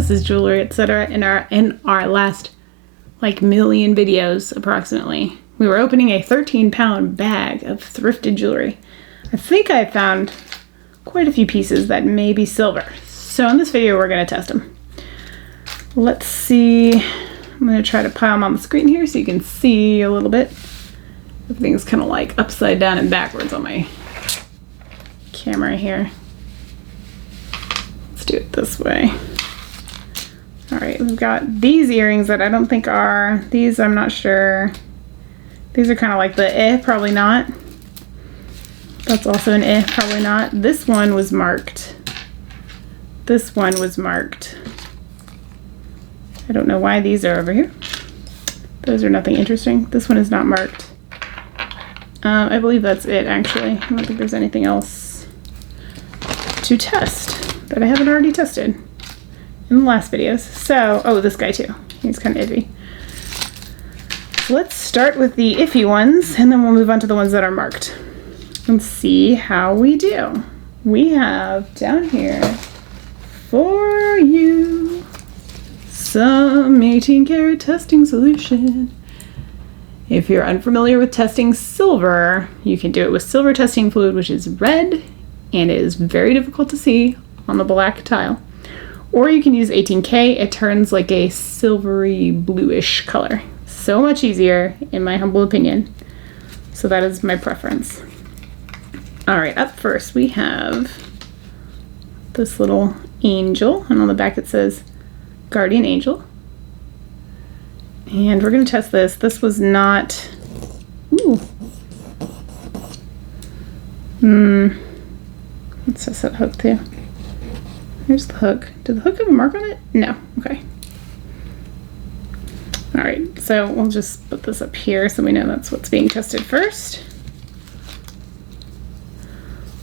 This is jewelry, etc. in our last like million videos approximately. We were opening a 13-pound bag of thrifted jewelry. I think I found quite a few pieces that may be silver. So in this video we're going to test them. Let's see. I'm going to try to pile them on the screen here so you can see a little bit. Everything's kind of like upside down and backwards on my camera here. Let's do it this way. All right, we've got these earrings that I don't think are, these I'm not sure. These are kind of like the probably not. That's also an probably not. This one was marked. This one was marked. I don't know why these are over here. Those are nothing interesting. This one is not marked. I believe that's it actually. I don't think there's anything else to test that I haven't already tested in the last videos. So, oh, this guy too. He's kind of iffy. Let's start with the iffy ones and then we'll move on to the ones that are marked and see how we do. We have down here for you some 18 karat testing solution. If you're unfamiliar with testing silver, you can do it with silver testing fluid, which is red and it is very difficult to see on the black tile. Or you can use 18K, it turns like a silvery bluish color. So much easier, in my humble opinion. So that is my preference. All right, up first we have this little angel, and on the back it says Guardian Angel. And we're gonna test this. This was not, ooh. Let's test that hook too. Here's the hook. Did the hook have a mark on it? No, okay. All right, so we'll just put this up here so we know that's what's being tested first.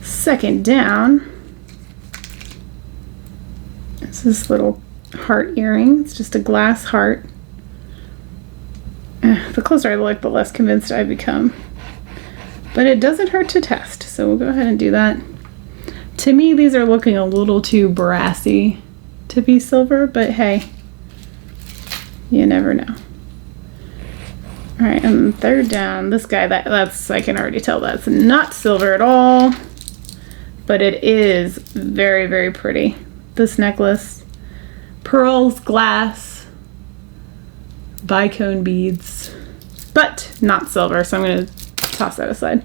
Second down is this little heart earring. It's just a glass heart. The closer I look, the less convinced I become. But it doesn't hurt to test, so we'll go ahead and do that. To me, these are looking a little too brassy to be silver, but hey, you never know. All right, and third down, this guy, that's I can already tell that's not silver at all, but it is very, very pretty. This necklace, pearls, glass, bicone beads, but not silver, so I'm gonna toss that aside.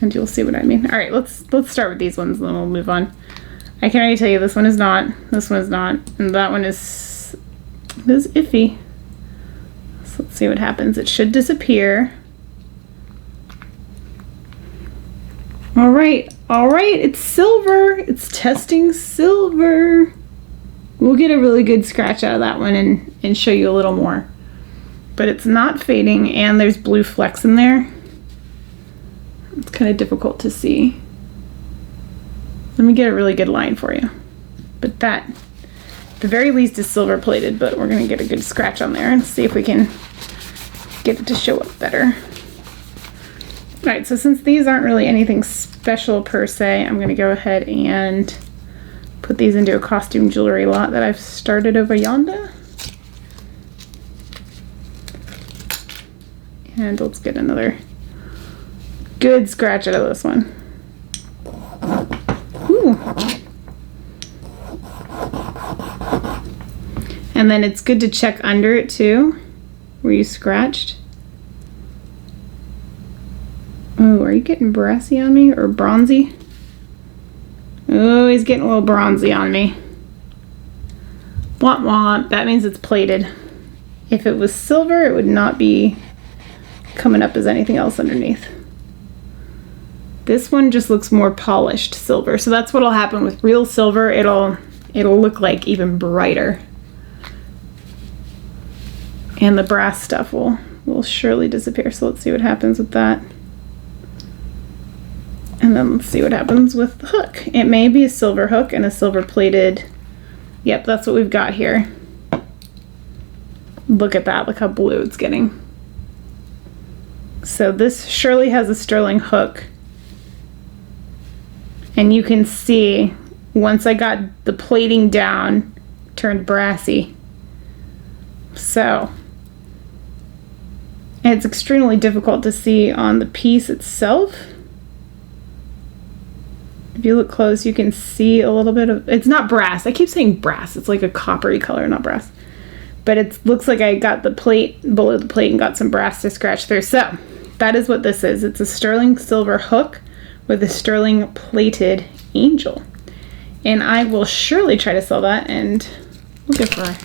And you'll see what I mean. All right, let's start with these ones and then we'll move on. I can already tell you this one is not, this one is not, and that one is iffy. So let's see what happens. It should disappear. All right, it's silver. It's testing silver. We'll get a really good scratch out of that one and show you a little more. But it's not fading and there's blue flecks in there. It's kind of difficult to see. Let me get a really good line for you. But that, at the very least, is silver plated, but we're gonna get a good scratch on there and see if we can get it to show up better. All right, so since these aren't really anything special per se, I'm gonna go ahead and put these into a costume jewelry lot that I've started over yonder. And let's get another good scratch out of this one. Ooh. And then it's good to check under it too, where you scratched. Oh, are you getting brassy on me or bronzy? Oh, he's getting a little bronzy on me. Womp womp, that means it's plated. If it was silver, it would not be coming up as anything else underneath. This one just looks more polished silver. So that's what'll happen with real silver. It'll look like even brighter. And the brass stuff will surely disappear. So let's see what happens with that. And then let's see what happens with the hook. It may be a silver hook and a silver plated. Yep, that's what we've got here. Look at that, look how blue it's getting. So this surely has a sterling hook. And you can see once I got the plating down, turned brassy. So it's extremely difficult to see on the piece itself. If you look close, you can see a little bit of, it's not brass. I keep saying brass. It's like a coppery color, not brass. But it looks like I got the plate below the plate and got some brass to scratch through. So that is what this is. It's a sterling silver hook with a sterling plated angel. And I will surely try to sell that, and we'll go for,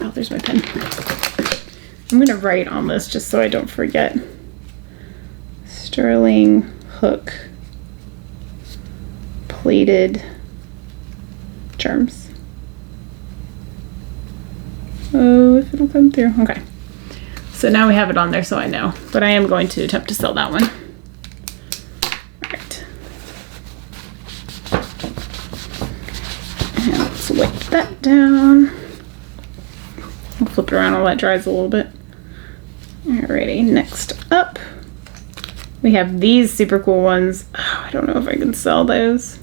oh, there's my pen. I'm gonna write on this just so I don't forget. Sterling hook plated charms. Oh, if it'll come through. Okay. So now we have it on there so I know. But I am going to attempt to sell that one. Alright. And let's wipe that down. I'll flip it around while that dries a little bit. Alrighty, next up we have these super cool ones. Oh, I don't know if I can sell those.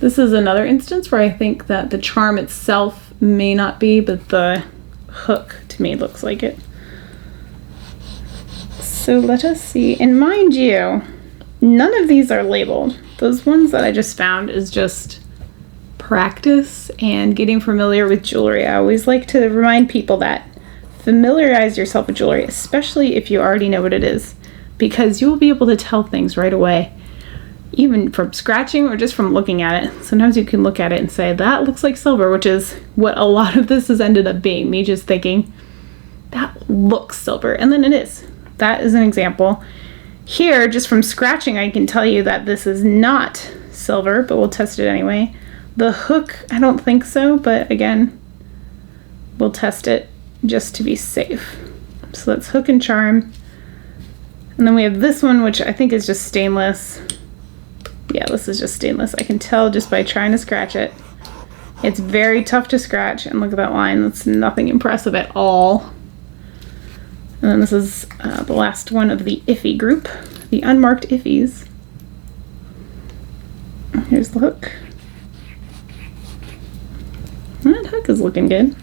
This is another instance where I think that the charm itself may not be, but the hook to me looks like it. So let us see. And mind you, none of these are labeled. Those ones that I just found is just practice and getting familiar with jewelry. I always like to remind people that familiarize yourself with jewelry, especially if you already know what it is, because you will be able to tell things right away, even from scratching or just from looking at it. Sometimes you can look at it and say, that looks like silver, which is what a lot of this has ended up being. Me just thinking, that looks silver, and then it is. That is an example. Here, just from scratching, I can tell you that this is not silver, but we'll test it anyway. The hook, I don't think so, but again, we'll test it just to be safe. So that's hook and charm. And then we have this one, which I think is just stainless. Yeah, this is just stainless. I can tell just by trying to scratch it. It's very tough to scratch, and look at that line. That's nothing impressive at all. And then this is the last one of the iffy group, the unmarked iffies. Here's the hook. That hook is looking good.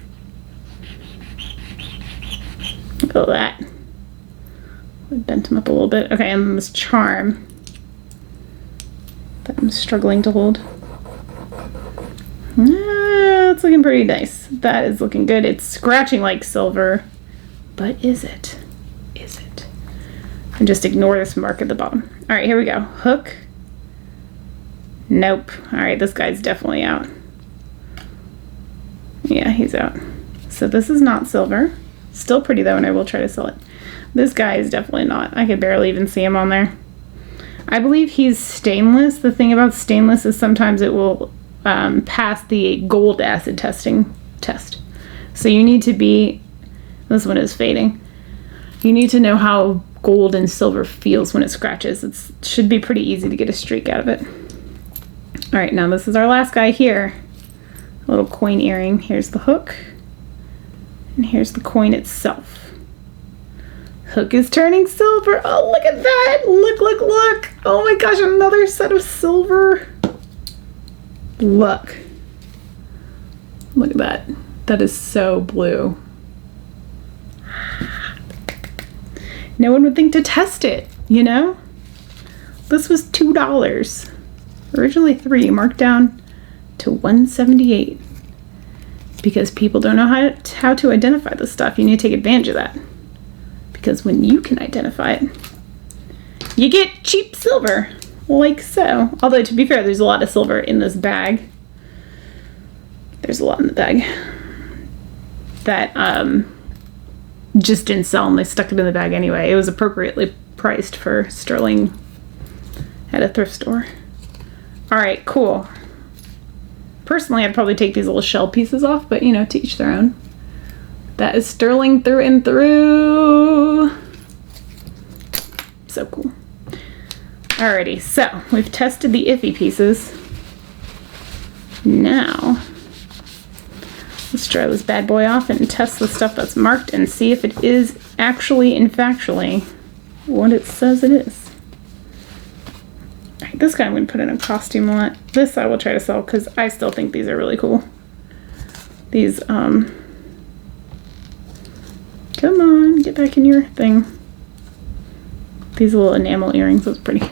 Look at that. I bent him up a little bit. Okay, and then this charm that I'm struggling to hold. It's looking pretty nice. That is looking good. It's scratching like silver, but is it? Is it? And just ignore this mark at the bottom. All right, here we go. Hook. Nope. All right, this guy's definitely out. Yeah, he's out. So this is not silver. Still pretty though, and I will try to sell it. This guy is definitely not. I could barely even see him on there. I believe he's stainless. The thing about stainless is sometimes it will pass the gold acid testing test. So you need to be, this one is fading. You need to know how gold and silver feels when it scratches. It should be pretty easy to get a streak out of it. All right, now this is our last guy here. A little coin earring. Here's the hook. And here's the coin itself. Hook is turning silver. Oh, look at that. Look, look, look. Oh my gosh, another set of silver. Look. Look at that. That is so blue. No one would think to test it, you know? This was $2. Originally $3, marked down to $1.78. Because people don't know how to identify this stuff. You need to take advantage of that. Because when you can identify it, you get cheap silver, like so. Although, to be fair, there's a lot of silver in this bag. There's a lot in the bag that just didn't sell, and they stuck it in the bag anyway. It was appropriately priced for sterling at a thrift store. All right, cool. Personally, I'd probably take these little shell pieces off, but you know, to each their own. That is sterling through and through. So cool. Alrighty, so we've tested the iffy pieces. Now, let's dry this bad boy off and test the stuff that's marked and see if it is actually and factually what it says it is. Alright, this guy I'm going to put in a costume lot. This I will try to sell because I still think these are really cool. These, come on, get back in your thing. These little enamel earrings, those are pretty.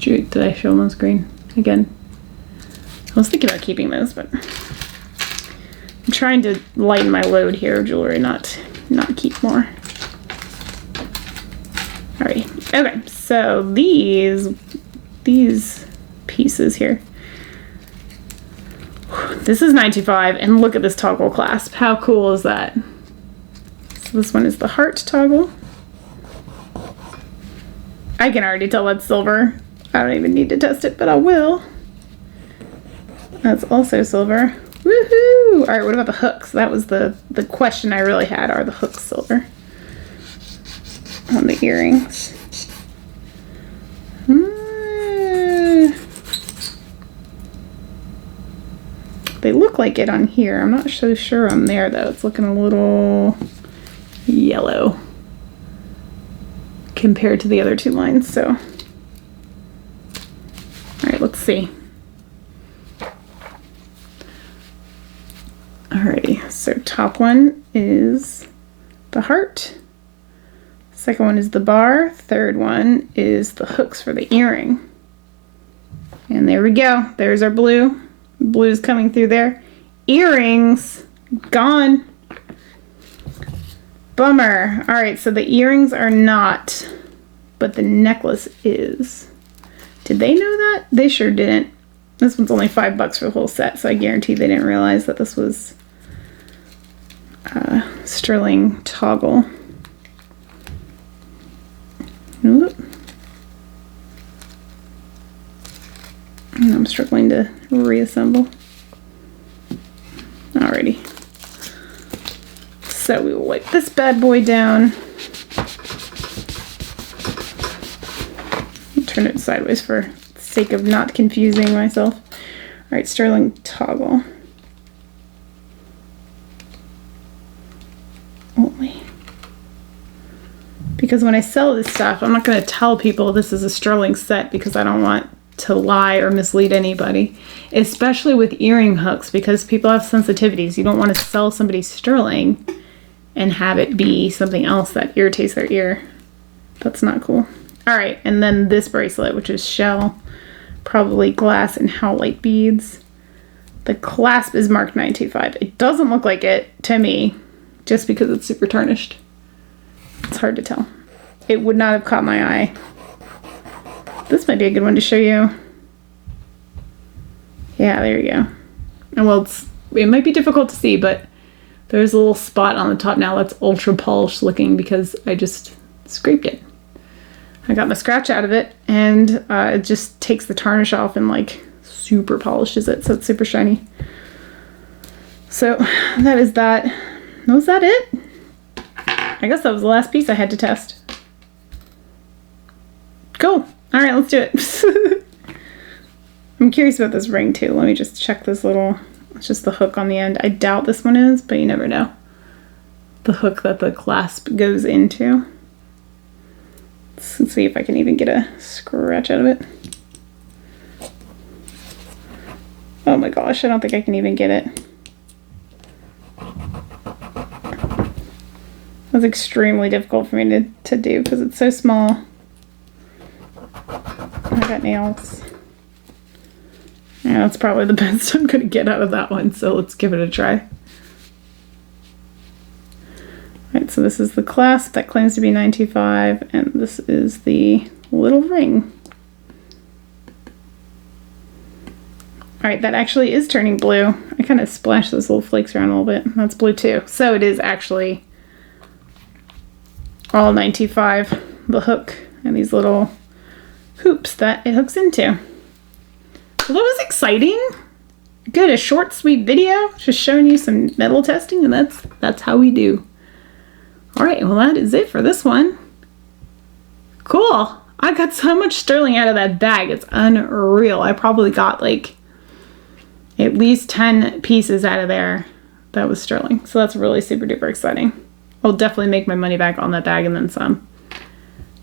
Did I show them on screen again? I was thinking about keeping those, but I'm trying to lighten my load here of jewelry, not keep more. All right, okay, so these pieces here. This is $9.25, and look at this toggle clasp. How cool is that? So this one is the heart toggle. I can already tell that's silver. I don't even need to test it, but I will. That's also silver. Woohoo! All right, what about the hooks? That was the question I really had. Are the hooks silver on the earrings? They look like it on here. I'm not so sure on there though. It's looking a little yellow compared to the other two lines. So, all right, let's see. Alrighty, so top one is the heart. Second one is the bar. Third one is the hooks for the earring. And there we go. There's our blue. Blue's coming through there. Earrings gone. Bummer. All right, so the earrings are not, but the necklace is. Did they know that? They sure didn't. This one's only $5 for the whole set, so I guarantee they didn't realize that this was sterling toggle. Nope. And I'm struggling to reassemble. Alrighty. So we will wipe this bad boy down. I'll turn it sideways for the sake of not confusing myself. Alright, sterling toggle. Only. Because when I sell this stuff, I'm not going to tell people this is a sterling set because I don't want to lie or mislead anybody, especially with earring hooks, because people have sensitivities. You don't want to sell somebody sterling and have it be something else that irritates their ear. That's not cool. All right, and then this bracelet, which is shell, probably glass and howlite beads. The clasp is marked 925. It doesn't look like it to me, just because it's super tarnished. It's hard to tell. It would not have caught my eye. This might be a good one to show you. Yeah, there you go. And well, it might be difficult to see, but there's a little spot on the top now that's ultra polished looking because I just scraped it. I got my scratch out of it, and it just takes the tarnish off and like super polishes it, so it's super shiny. So that is that. Was that it? I guess that was the last piece I had to test. Cool. All right, let's do it. I'm curious about this ring too. Let me just check this little, it's just the hook on the end. I doubt this one is, but you never know. The hook that the clasp goes into. Let's see if I can even get a scratch out of it. Oh my gosh, I don't think I can even get it. That's extremely difficult for me to do because it's so small. I got nails. Yeah, that's probably the best I'm going to get out of that one, so let's give it a try. Alright, so this is the clasp that claims to be $9.25, and this is the little ring. Alright, that actually is turning blue. I kind of splashed those little flakes around a little bit. That's blue too. So it is actually all $9.25, the hook and these little hoops that it hooks into. Well, that was exciting. Good, a short, sweet video, just showing you some metal testing, and that's how we do. All right, well, that is it for this one. Cool. I got so much sterling out of that bag. It's unreal. I probably got like at least 10 pieces out of there that was sterling. So that's really super duper exciting. I'll definitely make my money back on that bag and then some.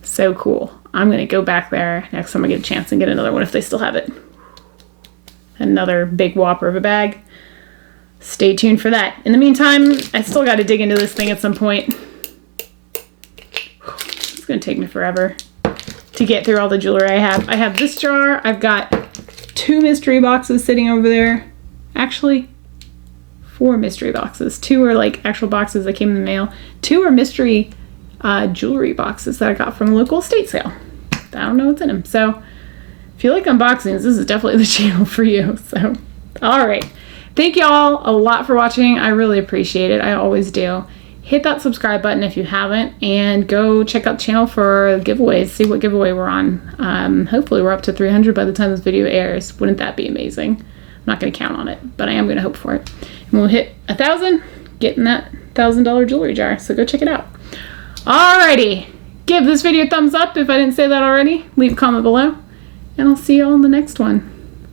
So cool. I'm going to go back there next time I get a chance and get another one if they still have it. Another big whopper of a bag. Stay tuned for that. In the meantime, I still got to dig into this thing at some point. It's going to take me forever to get through all the jewelry I have. I have this jar. I've got 2 mystery boxes sitting over there. Actually, 4 mystery boxes. 2 are like actual boxes that came in the mail. 2 are mystery jewelry boxes that I got from a local estate sale. I don't know what's in them. So if you like unboxings, this is definitely the channel for you. So, all right. Thank you all a lot for watching. I really appreciate it. I always do. Hit that subscribe button if you haven't, and go check out the channel for giveaways. See what giveaway we're on. Hopefully we're up to 300 by the time this video airs. Wouldn't that be amazing? I'm not going to count on it, but I am going to hope for it. And we'll hit 1,000, getting that $1,000 jewelry jar. So go check it out. Alrighty. Give this video a thumbs up if I didn't say that already. Leave a comment below, and I'll see you all in the next one.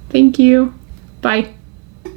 Thank you. Bye.